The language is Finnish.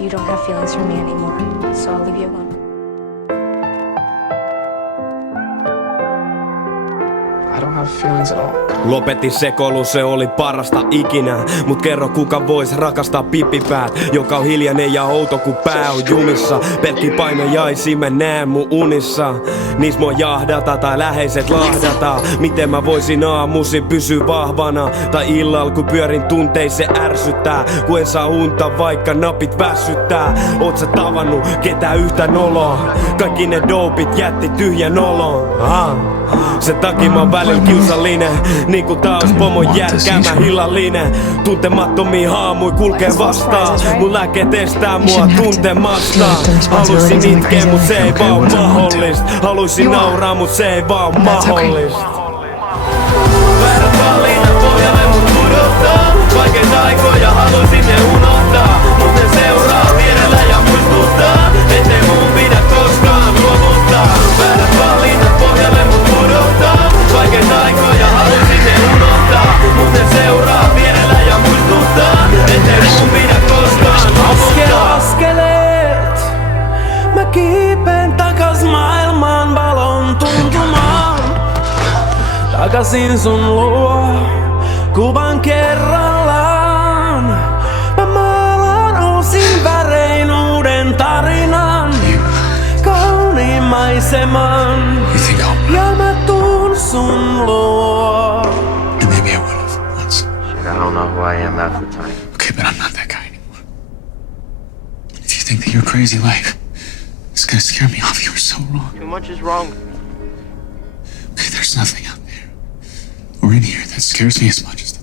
you don't have feelings for me anymore, so I'll leave you alone. I don't have feelings at all. Lopetin sekoilu, se oli parasta ikinä. Mut kerro kuka vois rakastaa pippipäät, joka on hiljainen ja outo ku pää on jumissa. Pelkki painajaisia mä näen mun unissa. Niis mua jahdata tai läheiset lahdata. Miten mä voisin aamuisin pysyä vahvana, tai illalla kun pyörin tunteis se ärsyttää. Kun en saa unta vaikka napit väsyttää. Oot sä tavannut ketä yhtä noloa? Kaikki ne dopit jätti tyhjän olon. Sen takia mä oon välillä kiusallinen, niinku taas pomon järkäämä hillallinen. Tuntemattomia haamui kulkee vastaan, mun lääkkeet estää mua tuntemasta. Haluisin itkeä mut se ei vaan mahdollista. Haluisin nauraa mut se ei vaan mahdollista. Väärät valinnat pohjalle mut pudottaa. Vaikeita aikoja haluisin ne unohtaa, mut ne seuraa vierellä ja muistuttaa, ettei mun pidä koskaan luovuttaa. Väärät valinnat pohjalle mut pudottaa. Vaikeita aikoja haluisin ne unohtaa, mut ne seuraa vierellä ja muistuttaa, ettei mun pidä koskaan luovuttaa. Askeleet, mä kiipeen takas maailman valon tuntumaan. Takasin sun luo, kuvan kerrallaan. Mä maalaan uusin värein uuden tarinan, kauniin maiseman. Ja mä tuun sun luo. And maybe I would've once. Shit, I don't know who I am half the time. Okay, but I'm not that guy anymore. If you think that your crazy life is gonna scare me off, you're so wrong. Too much is wrong. Okay, there's nothing out there or in here that scares me as much as that.